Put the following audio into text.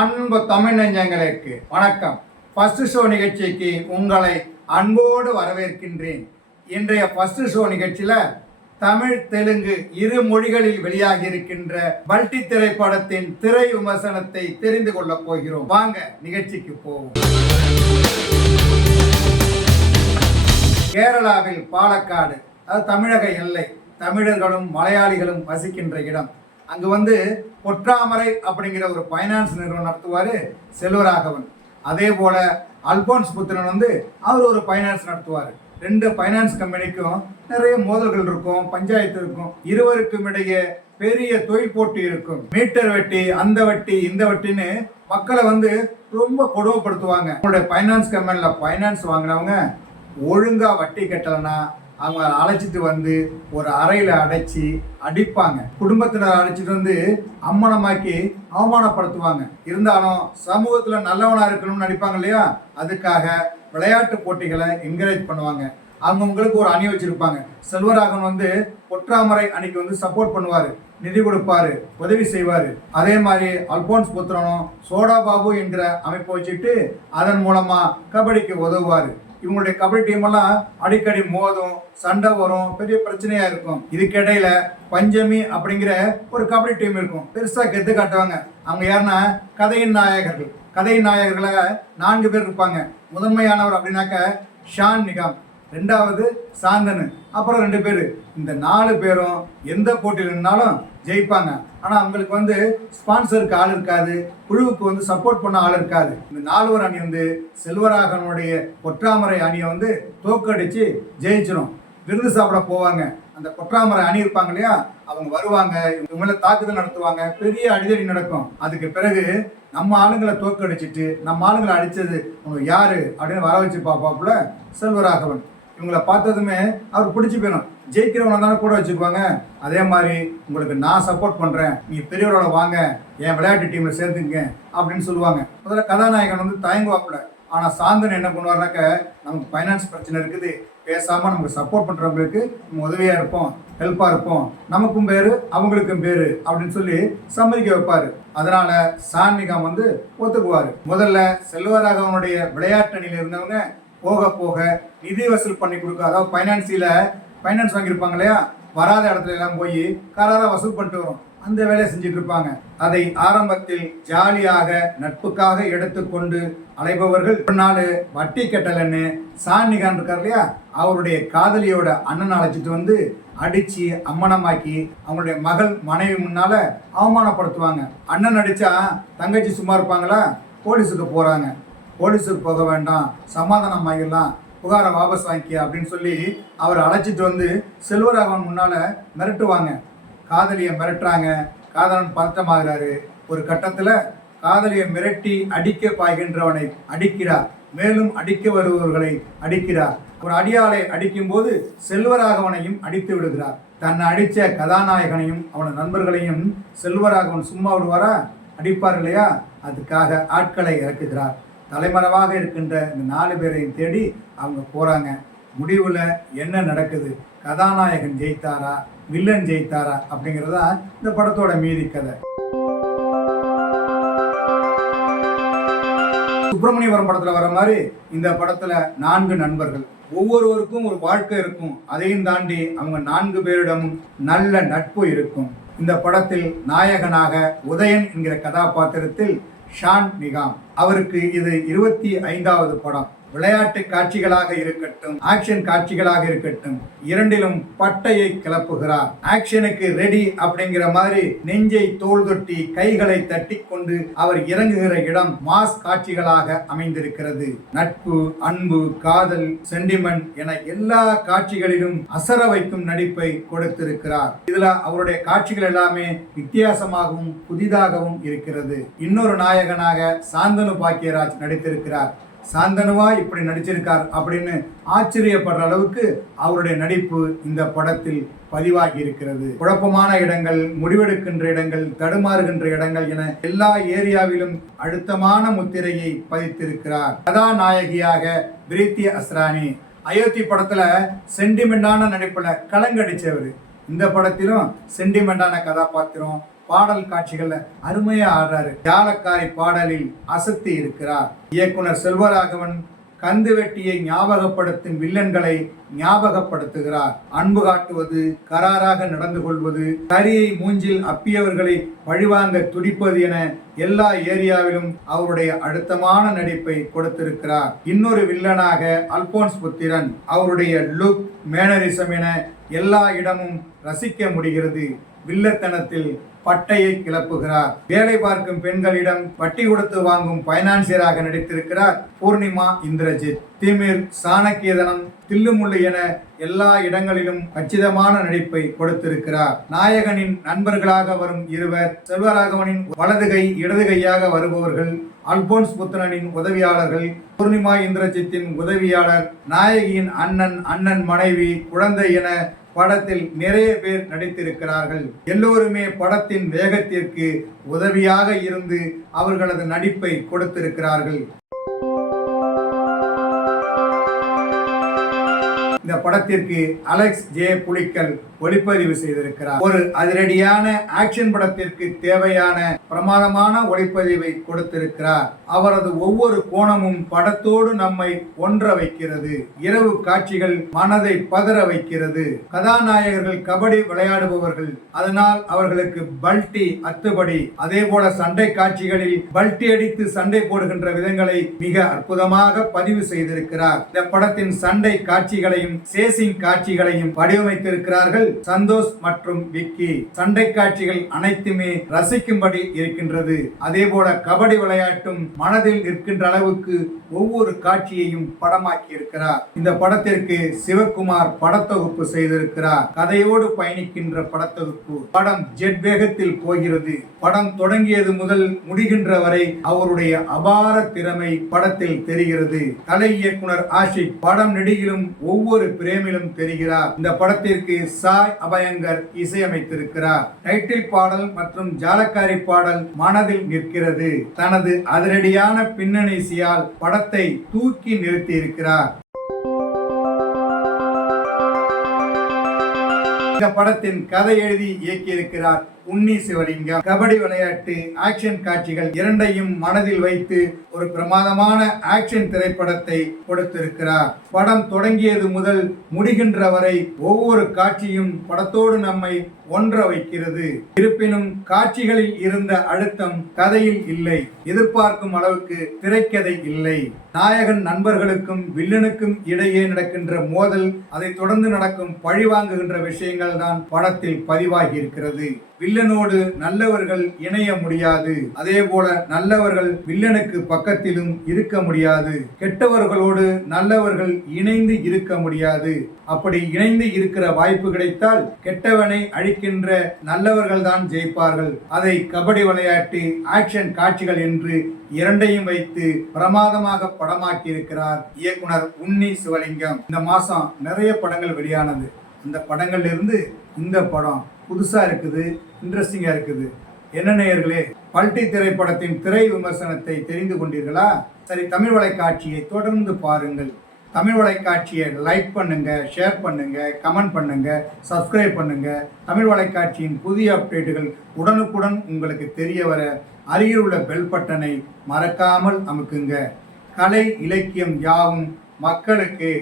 அன்பு தமிழ் நெஞ்சங்களுக்கு வணக்கம். ஃபர்ஸ்ட் ஷோ நிகழ்ச்சிக்கு உங்களை அன்போடு வரவேற்கின்றேன். இன்றைய ஃபர்ஸ்ட் ஷோ நிகழ்ச்சியில் தமிழ் தெலுங்கு இரு மொழிகளில் வெளியாகி இருக்கின்ற பல்டி திரைப்படத்தின் திரை விமர்சனத்தை தெரிந்து கொள்ளப் போகிறோம். வாங்க நிகழ்ச்சிக்கு போவோம். கேரளாவில் பாலக்காடு, அது தமிழக எல்லை, தமிழர்களும் மலையாளிகளும் வசிக்கின்ற இடம். அங்கு பொற்றாமரை அப்படிங்கிற ஒரு ஃபைனான்ஸ் நிறுவனம் நடத்துவார் செல்வராகவன். அதே போல அல்போன்ஸ் புத்திரன் அவர் ஒரு ஃபைனான்ஸ் நடத்துவார். ரெண்டு ஃபைனான்ஸ் கம்பெனிக்கும் நிறைய மோதல்கள் இருக்கும், பஞ்சாயத்து இருக்கும். இருவருக்கும் இடையே பெரிய தொழில் போட்டி இருக்கும். மீட்டர் வட்டி, அந்த வட்டி, இந்த வட்டின்னு மக்களை ரொம்ப கொடுமைப்படுத்துவாங்க. அவங்களுடைய ஃபைனான்ஸ் கம்பெனியில் ஃபைனான்ஸ் வாங்கினவங்க ஒழுங்கா வட்டி கட்டலைன்னா அவங்க அழைச்சிட்டு ஒரு அறையில் அடைச்சி அடிப்பாங்க. குடும்பத்தினர் அழைச்சிட்டு அம்மனமாக்கி அவமானப்படுத்துவாங்க. இருந்தாலும் சமூகத்தில் நல்லவனா இருக்கணும்னு நடிப்பாங்க இல்லையா, அதுக்காக விளையாட்டு போட்டிகளை என்கரேஜ் பண்ணுவாங்க. அவங்களுக்கு ஒரு அணி வச்சிருப்பாங்க. செல்வராகவன் பொற்றாமரை அணிக்கு சப்போர்ட் பண்ணுவார், நிதி கொடுப்பாரு, உதவி செய்வார். அதே மாதிரி அல்போன்ஸ் புத்திரனும் சோடா பாபு என்கிற அமைப்பை வச்சுட்டு அதன் மூலமா கபடிக்கு உதவுவார். இவங்களுடைய கபடி டீம் எல்லாம் அடிக்கடி மோதும், சண்டை வரும், பெரிய பிரச்சனையா இருக்கும். இதுக்கிடையில பஞ்சமி அப்படிங்கிற ஒரு கபடி டீம் இருக்கும், பெருசா கெத்து காட்டுவாங்க. அவங்க யாருன்னா கதையின் நாயகர்கள். கதையின் நாயகர்களை 4 பேர் இருப்பாங்க. முதன்மையானவர் அப்படின்னாக்க ஷான் நிகாம், ரெண்டாவது சாந்தனு, அப்புறம் 2 பேர். இந்த 4 பேரும் எந்த போட்டியில் இருந்தாலும் ஜெயிப்பாங்க. ஆனால் அவங்களுக்கு ஸ்பான்சருக்கு ஆள் இருக்காது, குழுவுக்கு சப்போர்ட் பண்ண ஆள் இருக்காது. இந்த 4 அணி செல்வராகவனுடைய பொற்றாமரை அணியை தோக்கடிச்சு ஜெயிச்சிடும். விருது சாப்பிட போவாங்க. அந்த பொற்றாமரை அணி இருப்பாங்க இல்லையா, அவங்க வருவாங்க, இவங்க மேல தாக்குதல் நடத்துவாங்க, பெரிய அடிதடி நடக்கும். அதுக்கு பிறகு நம்ம ஆளுங்களை தோக்கடிச்சிட்டு நம்ம ஆளுங்களை அடிச்சது அவங்க யாரு அப்படின்னு வர வச்சு பார்ப்பாப்புல செல்வராகவன். இவங்களை பார்த்ததுமே அவர் பிடிச்சி போயிடும். ஜெயிக்கிறவனை தானே கூட வச்சுக்குவாங்க. அதே மாதிரி உங்களுக்கு நான் சப்போர்ட் பண்ணுறேன், நீ பெரியவரோட வாங்க, என் விளையாட்டு டீமில் சேர்த்துங்க அப்படின்னு சொல்லுவாங்க. முதல்ல கதாநாயகன் தயங்குவாப்புல. ஆனால் சாந்தன் என்ன பண்ணுவார்னாக்க, நமக்கு ஃபைனான்ஸ் பிரச்சனை இருக்குது, பேசாமல் நமக்கு சப்போர்ட் பண்ணுறவங்களுக்கு நம்ம உதவியாக இருப்போம், ஹெல்ப்பாக இருப்போம், நமக்கும் பேர் அவங்களுக்கும் பேர் அப்படின்னு சொல்லி சம்மதிக்க வைப்பார். அதனால சான்னிகாம் ஒத்துக்குவார். முதல்ல செல்வராகவனுடைய விளையாட்டு அணியில் இருந்தவங்க போக போக நிதி வசூல் பண்ணி கொடுக்க, அதாவது ஃபைனான்ஸ் வாங்கியிருப்பாங்க இல்லையா, வராத இடத்துல எல்லாம் போய் கராரா வசூல் பண்ணிட்டு வரும். அந்த வேலையை செஞ்சுட்டு இருப்பாங்க. அதை ஆரம்பத்தில் ஜாலியாக நட்புக்காக எடுத்துக்கொண்டு அலைபவர்கள் ஒரு நாள் வட்டி கட்டலன்னு சான்னிகான் இருக்கார் இல்லையா, அவருடைய காதலியோட அண்ணன் அழைச்சிட்டு அடிச்சு அம்மனமாக்கி அவங்களுடைய மகள் மனைவி முன்னால அவமானப்படுத்துவாங்க. அண்ணன் அடிச்சா தங்கச்சி சும்மா இருப்பாங்களா, போலீஸுக்கு போறாங்க. போலீஸுக்கு போக வேண்டாம், சமாதானம் ஆகிடலாம், புகாரை வாபஸ் வாங்கிக்க அப்படின்னு சொல்லி அவர் அழைச்சிட்டு செல்வராகவன் முன்னால மிரட்டுவாங்க. காதலியை மிரட்டுறாங்க. காதலன் பதட்டமாகிறாரு. ஒரு கட்டத்தில் காதலியை மிரட்டி அடிக்க பாய்கின்றவனை அடிக்கிறார், மேலும் அடிக்க வருபவர்களை அடிக்கிறார். ஒரு அடியாளை அடிக்கும் போது செல்வராகவனையும் அடித்து விடுகிறார். தன்னை அடித்த கதாநாயகனையும் அவனது நண்பர்களையும் செல்வராகவன் சும்மா விடுவாரா, அடிப்பார் இல்லையா, அதுக்காக ஆட்களை இறக்குகிறார். தலைமறைவாக இருக்கின்ற இந்த 4 பேரையும் தேடி அவங்க போறாங்க. முடிவுல என்ன நடக்குது, கதாநாயகன் ஜெயித்தாரா வில்லன் ஜெயித்தாரா அப்படிங்கிறதா இந்த படத்தோட மீதி கதை. சுப்பிரமணியபுரம் படத்துல வர மாதிரி இந்த படத்துல 4 நண்பர்கள், ஒவ்வொருவருக்கும் ஒரு வாழ்க்கை இருக்கும். அதையும் தாண்டி அவங்க 4 பேரிடமும் நல்ல நட்பு இருக்கும். இந்த படத்தில் நாயகனாக உதயன் என்கிற கதாபாத்திரத்தில் ஷான் நிகாம். அவருக்கு இது 25வது படம். விளையாட்டு காட்சிகளாக இருக்கட்டும், ஆக்ஷன் காட்சிகளாக இருக்கட்டும், இரண்டிலும் பட்டையை கிளப்புகிறார். ஆக்ஷனுக்கு ரெடி அப்படிங்கிற மாதிரி நெஞ்சை தோள் தொட்டி கைகளை தட்டி கொண்டு அவர் இறங்குகிற இடம் மாஸ் காட்சிகளாக அமைந்திருக்கிறது. நட்பு, அன்பு, காதல், சென்டிமெண்ட் என எல்லா காட்சிகளிலும் அசர வைக்கும் நடிப்பை கொடுத்திருக்கிறார். இதுல அவருடைய காட்சிகள் எல்லாமே வித்தியாசமாகவும் புதிதாகவும் இருக்கிறது. இன்னொரு நாயகனாக சாந்தனு பாக்கியராஜ் நடித்திருக்கிறார். சாந்தனுவா இப்படி நடிச்சிருக்கார் அப்படின்னு ஆச்சரியப்படுற அளவுக்கு அவருடைய நடிப்பு இந்த படத்தில் பதிவாகி இருக்கிறது. குழப்பமான இடங்கள், முடிவெடுக்கின்ற இடங்கள், தடுமாறுகின்ற இடங்கள் என எல்லா ஏரியாவிலும் அழுத்தமான முத்திரையை பதித்திருக்கிறார். கதாநாயகியாக பிரீத்தி அஸ்ரானி. அயோத்தி படத்துல சென்டிமெண்டான நடிப்புல கலங்கடிச்சவர். இந்த படத்திலும் சென்டிமெண்டான கதாபாத்திரம், பாடல் காட்சிகள்ல அருமையா ஆடுறாரு. ஜாலக்காரி பாடலில் அசத்தி இருக்கிறார். இயக்குனர் செல்வராகவன் கந்து வெட்டியை ஞாபகப்படுத்தும் வில்லன்களை ஞாபகப்படுத்துகிறார். அன்பு காட்டுவது, கராராக நடந்து கொள்வது, கரியை மூஞ்சில் அப்பியவர்களை பழிவாங்க துடிப்பது என எல்லா ஏரியாவிலும் அவருடைய அழுத்தமான நடிப்பை கொடுத்திருக்கிறார். இன்னொரு வில்லனாக அல்போன்ஸ் புத்திரன், அவருடைய லுக், மேனரிசம் என எல்லா இடமும் ரசிக்க முடிகிறது. வில்லத்தனத்தில் பட்டையை கிளப்புகிறார். வேலை பார்க்கும் பெண்களிடம் வட்டி கொடுத்து வாங்கும் பைனான்சியராக நடித்திருக்கிறார் பூர்ணிமா இந்திரஜித். திமிர், சாணக்கியதனம், தில்லுமுள்ளு என எல்லா இடங்களிலும் கச்சிதமான நடிப்பை கொடுத்திருக்கிறார். நாயகனின் நண்பர்களாக வரும் இருவர் செல்வராகவனின் வலது கை இடது கையாக வருபவர்கள். அல்போன்ஸ் புத்திரனின் உதவியாளர்கள். பூர்ணிமா இந்திரஜித்தின் உதவியாளர், நாயகியின் அண்ணன், அண்ணன் மனைவி, குழந்தை என படத்தில் நிறைய பேர் நடித்திருக்கிறார்கள். எல்லோருமே படத்தின் வேகத்திற்கு உதவியாக இருந்து அவர்களது நடிப்பை கொடுத்திருக்கிறார்கள். இந்த படத்திற்கு அலெக்ஸ் ஜே புலிக்கல் ஒளிப்பதிவு செய்திருக்கிறார். ஒரு அதிரடியான ஆக்ஷன் படத்திற்கு தேவையான பிரமாதமான ஒளிப்பதிவை கொடுத்திருக்கிறார். அவரது ஒவ்வொரு கோணமும் படத்தோடு நம்மை ஒன்ற வைக்கிறது. இரவு காட்சிகள் மனதை பதற வைக்கிறது. கதாநாயகர்கள் கபடி விளையாடுபவர்கள், அதனால் அவர்களுக்கு பல்டி அத்துபடி. அதே போல சண்டை காட்சிகளில் பல்டி அடித்து சண்டை போடுகின்ற விதங்களை மிக அற்புதமாக பதிவு செய்திருக்கிறார். இந்த படத்தின் சண்டை காட்சிகளையும் சேசிங் காட்சிகளையும் வடிவமைத்திருக்கிறார்கள் சந்தோஷ் மற்றும் விக்கி. சண்டை காட்சிகள் அனைத்துமே ரசிக்கும்படி இருக்கின்றது. அதே போல கபடி விளையாட்டும் மனதில் நிற்கின்ற அளவுக்கு ஒவ்வொரு காட்சியையும் படமாக்கி இருக்கிறார். இந்த படத்திற்கு சிவகுமார் படத்தொகுப்பு செய்திருக்கிறார். கதையோடு பயணிக்கின்ற படத்தொகுப்பு. படம் ஜெட் வேகத்தில் போகிறது. படம் தொடங்கியது முதல் முடிகின்ற வரை அவருடைய அபார திறமை படத்தில் தெரிகிறது. கலை இயக்குனர் ஆஷிக் படம் நெடுகிலும் ஒவ்வொரு பிரேமிலும் தெரிகிறார். இந்த படத்திற்கு சாய் அபயங்கர் இசையமைத்திருக்கிறார். டைட்டில் பாடல் மற்றும் ஜாலக்காரி பாடல் மனதில் நிற்கிறது. தனது அதிரடியான பின்னணி இசையால் படத்தை தூக்கி நிறுத்தி இருக்கிறார். இந்த படத்தின் கதை எழுதி இயக்கியிருக்கிறார் உன்னி சிவலிங்கம். கபடி விளையாட்டு, ஆக்ஷன் காட்சிகள் இரண்டையும் மனதில் வைத்து ஒரு பிரமாதமான ஆக்ஷன் திரைப்படத்தை கொடுத்திருக்கிறார். படம் தொடங்கியது முதல் முடிகின்ற வரை ஒவ்வொரு காட்சியும் படத்தோடு நம்மை ஒன்ற வைக்கிறது. இருப்பினும் காட்சிகளில் இருந்த அழுத்தம் கதையில் இல்லை. எதிர்பார்க்கும் அளவுக்கு திரைக்கதை இல்லை. நாயகன் நண்பர்களுக்கும் வில்லனுக்கும் இடையே நடக்கின்ற மோதல், அதை தொடர்ந்து நடக்கும் பழிவாங்குகின்ற விஷயங்கள் தான் படத்தில் பதிவாகி இருக்கிறது. வில்லனோடு நல்லவர்கள் இணைய முடியாது. அதே போல நல்லவர்கள் வில்லனுக்கு பக்கத்திலும் இருக்க முடியாது. கெட்டவர்களோடு நல்லவர்கள் இணைந்து இருக்க முடியாது. அப்படி இணைந்து இருக்கிற வாய்ப்பு கிடைத்தால் கெட்டவனை அழிக்கின்ற நல்லவர்கள் தான் ஜெயிப்பார்கள். அதை கபடி விளையாட்டு, ஆக்ஷன் காட்சிகள் என்று இரண்டையும் வைத்து பிரமாதமாக படமாக்கி இருக்கிறார் இயக்குனர் உன்னி சிவலிங்கம். இந்த மாசம் நிறைய படங்கள் வெளியானது. அந்த படங்கள்ல இருந்து இந்த படம் புதுசா இருக்குது, இன்ட்ரெஸ்டிங்கா இருக்குது. என்ன நேயர்களே, பல்டி திரைப்படத்தின் திரை விமர்சனத்தை தெரிந்து கொண்டீர்களா? சரி, தமிழ் வலைக்காட்சியை தொடர்ந்து பாருங்கள். தமிழ் வலைக்காட்சியை லைக் பண்ணுங்க, ஷேர் பண்ணுங்க, கமெண்ட் பண்ணுங்க, சப்ஸ்கிரைப் பண்ணுங்க. தமிழ் வலைக்காட்சியின் புதிய அப்டேட்டுகள் உடனுக்குடன் உங்களுக்கு தெரிய வர அருகில் உள்ள பெல் பட்டனை மறக்காமல் அமுக்குங்க. கலை இலக்கியம் யாவும் மக்களுக்கு.